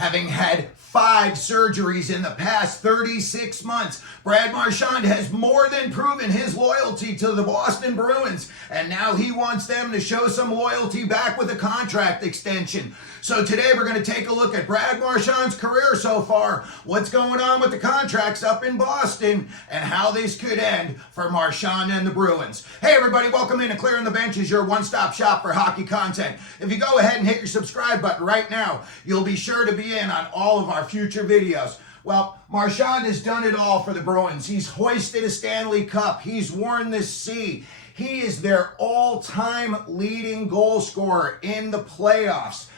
Having had 5 surgeries in the past 36 months, Brad Marchand has more than proven his loyalty to the Boston Bruins, and now he wants them to show some loyalty back with a contract extension. So today we're going to take a look at Brad Marchand's career so far, what's going on with the contracts up in Boston, and how this could end for Marchand and the Bruins. Hey everybody, welcome in to Clearing the Bench is your one-stop shop for hockey content. If you go ahead and hit your subscribe button right now, you'll be sure to be in on all of our future videos. Well, Marchand has done it all for the Bruins. He's hoisted a Stanley Cup. He's worn the C. He is their all-time leading goal scorer in the playoffs.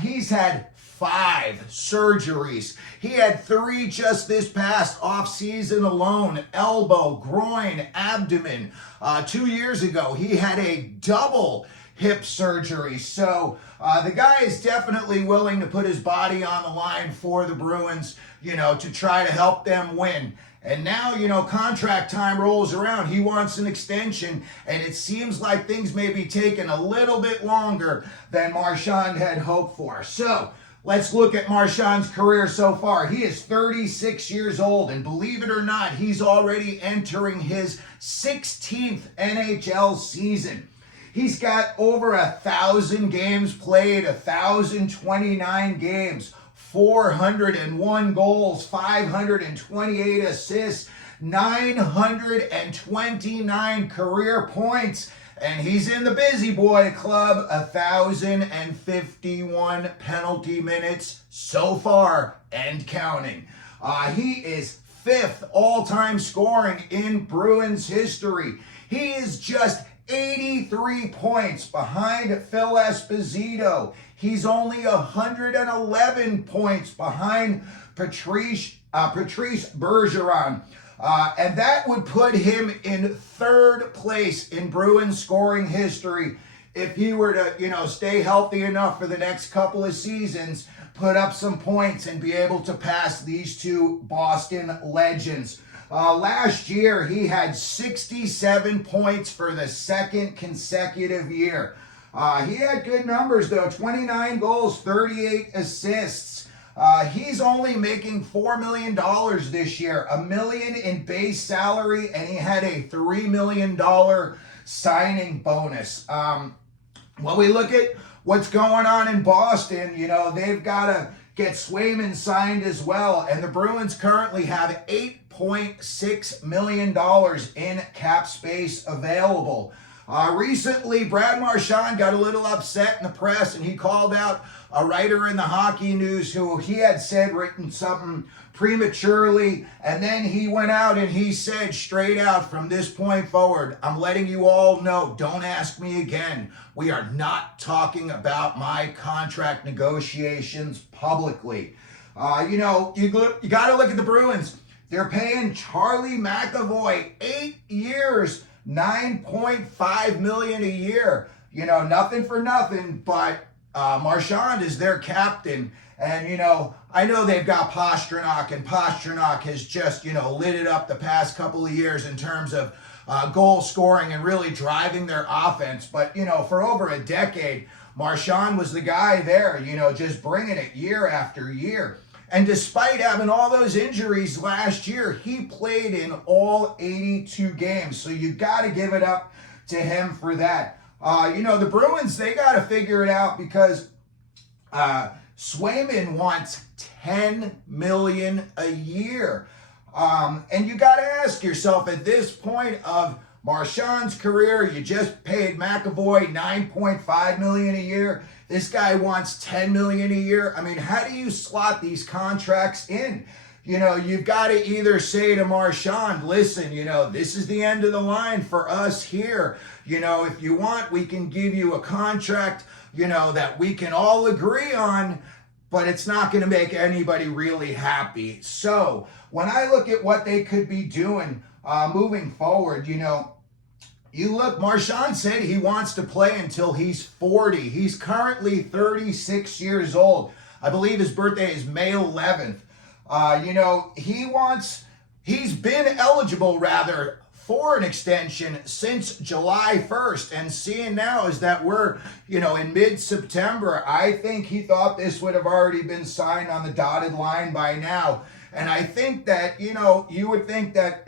He's had 5 surgeries. He had 3 just this past off-season alone. Elbow, groin, abdomen. 2 years ago, he had a double hip surgery. So the guy is definitely willing to put his body on the line for the Bruins, to try to help them win. And now, contract time rolls around. He wants an extension, and it seems like things may be taking a little bit longer than Marchand had hoped for. So let's look at Marchand's career so far. He is 36 years old, and believe it or not, he's already entering his 16th NHL season. He's got over 1,000 games played, 1,029 games, 401 goals, 528 assists, 929 career points, and he's in the busy boy club, 1,051 penalty minutes so far and counting. He is 5th all-time scoring in Bruins history. He is just 83 points behind Phil Esposito. He's only 111 points behind Patrice Bergeron. And that would put him in 3rd place in Bruins scoring history if he were to, stay healthy enough for the next couple of seasons, put up some points, and be able to pass these 2 Boston legends. Last year, he had 67 points for the 2nd consecutive year. He had good numbers, though. 29 goals, 38 assists. He's only making $4 million this year, $1 million in base salary, and he had a $3 million signing bonus. When we look at what's going on in Boston, they've got to get Swayman signed as well, and the Bruins currently have $8.6 million in cap space available. Recently, Brad Marchand got a little upset in the press, and he called out a writer in the Hockey News who he had written something prematurely, and then he went out and he said straight out, from this point forward, I'm letting you all know, don't ask me again. We are not talking about my contract negotiations publicly. You got to look at the Bruins. They're paying Charlie McAvoy 8 years, $9.5 million a year. Nothing for nothing, but Marchand is their captain. And, I know they've got Pastrnak, and Pastrnak has just, lit it up the past couple of years in terms of goal scoring and really driving their offense. But, for over a decade, Marchand was the guy there, just bringing it year after year. And despite having all those injuries last year, he played in all 82 games. So you got to give it up to him for that. The Bruins, they got to figure it out, because Swayman wants $10 million a year. And you got to ask yourself, at this point of Marchand's career, you just paid McAvoy $9.5 million a year. This guy wants $10 million a year. I mean, how do you slot these contracts in? You've got to either say to Marchand, listen, this is the end of the line for us here. If you want, we can give you a contract, that we can all agree on, but it's not going to make anybody really happy. So when I look at what they could be doing moving forward, Marchand said he wants to play until he's 40. He's currently 36 years old. I believe his birthday is May 11th. He's been eligible for an extension since July 1st. And seeing now is that we're, in mid-September, I think he thought this would have already been signed on the dotted line by now. And I think that, you would think that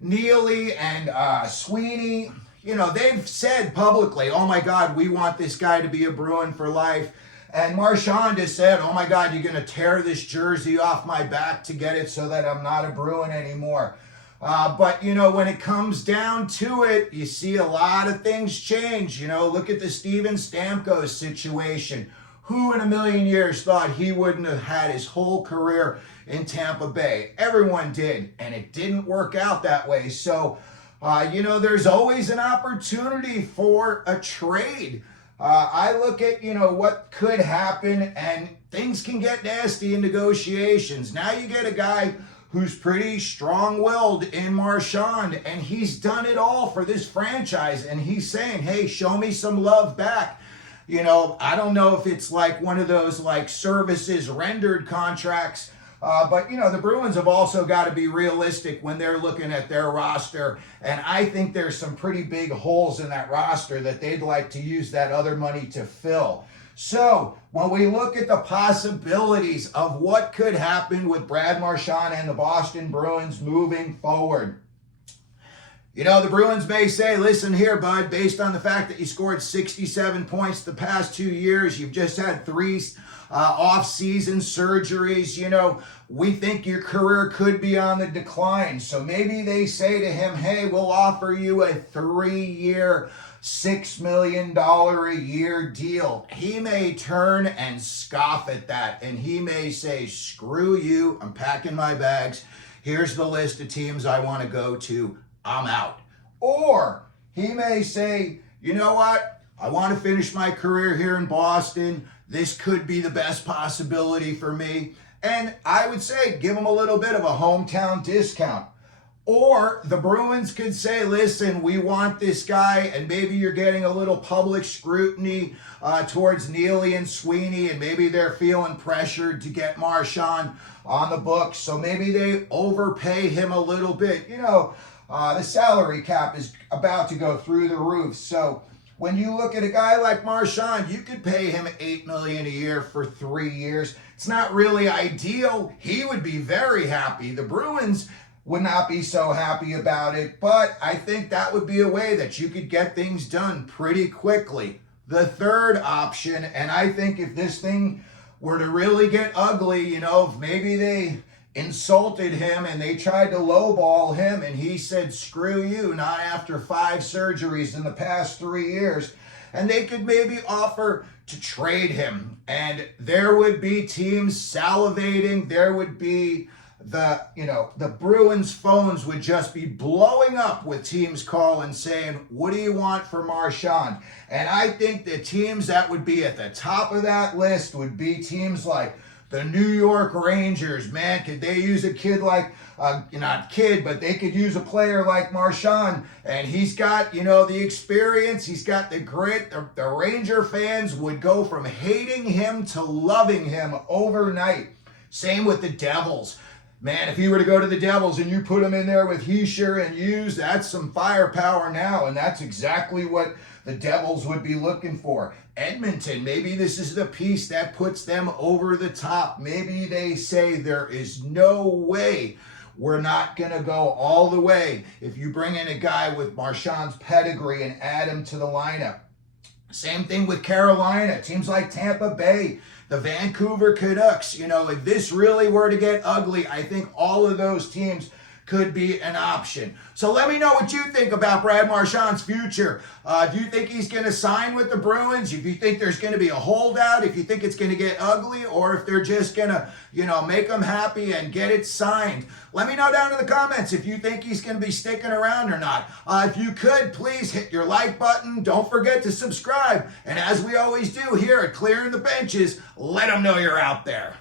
Neely and Sweeney, they've said publicly, oh my God, we want this guy to be a Bruin for life. And Marchand has said, oh my God, you're going to tear this jersey off my back to get it so that I'm not a Bruin anymore. But, when it comes down to it, you see a lot of things change. Look at the Steven Stamkos situation. Who in a million years thought he wouldn't have had his whole career in Tampa Bay? Everyone did, and it didn't work out that way. So, there's always an opportunity for a trade. I look at, what could happen, and things can get nasty in negotiations. Now you get a guy who's pretty strong-willed in Marchand, and he's done it all for this franchise, and he's saying, hey, show me some love back. I don't know if it's like one of those like services rendered contracts, but, the Bruins have also got to be realistic when they're looking at their roster. And I think there's some pretty big holes in that roster that they'd like to use that other money to fill. So when we look at the possibilities of what could happen with Brad Marchand and the Boston Bruins moving forward, the Bruins may say, listen here, bud, based on the fact that you scored 67 points the past 2 years, you've just had 3 off-season surgeries, we think your career could be on the decline. So maybe they say to him, hey, we'll offer you a 3-year, $6 million a year deal. He may turn and scoff at that, and he may say, screw you, I'm packing my bags. Here's the list of teams I want to go to. I'm out. Or he may say, you know what? I want to finish my career here in Boston. This could be the best possibility for me. And I would say, give him a little bit of a hometown discount. Or the Bruins could say, listen, we want this guy, and maybe you're getting a little public scrutiny towards Neely and Sweeney, and maybe they're feeling pressured to get Marchand on the books. So maybe they overpay him a little bit. The salary cap is about to go through the roof. So when you look at a guy like Marchand, you could pay him $8 million a year for 3 years. It's not really ideal. He would be very happy. The Bruins would not be so happy about it, but I think that would be a way that you could get things done pretty quickly. The third option, and I think if this thing were to really get ugly, if maybe they insulted him and they tried to lowball him and he said, screw you, not after 5 surgeries in the past 3 years, and they could maybe offer to trade him, and there would be teams salivating. There would be the Bruins phones would just be blowing up with teams calling saying, what do you want for Marchand? And I think the teams that would be at the top of that list would be teams like the New York Rangers. Man, could they use a kid like, not kid, but they could use a player like Marchand, and he's got, the experience, he's got the grit. The Ranger fans would go from hating him to loving him overnight. Same with the Devils. Man, if he were to go to the Devils and you put him in there with Hischier and Hughes, that's some firepower now, and that's exactly what the Devils would be looking for. Edmonton, maybe this is the piece that puts them over the top. Maybe they say there is no way we're not going to go all the way if you bring in a guy with Marchand's pedigree and add him to the lineup. Same thing with Carolina, teams like Tampa Bay, the Vancouver Canucks. If this really were to get ugly, I think all of those teams could be an option. So let me know what you think about Brad Marchand's future. Do you think he's going to sign with the Bruins? If you think there's going to be a holdout, if you think it's going to get ugly, or if they're just going to, make him happy and get it signed. Let me know down in the comments if you think he's going to be sticking around or not. If you could, please hit your like button. Don't forget to subscribe. And as we always do here at Clearing the Benches, let them know you're out there.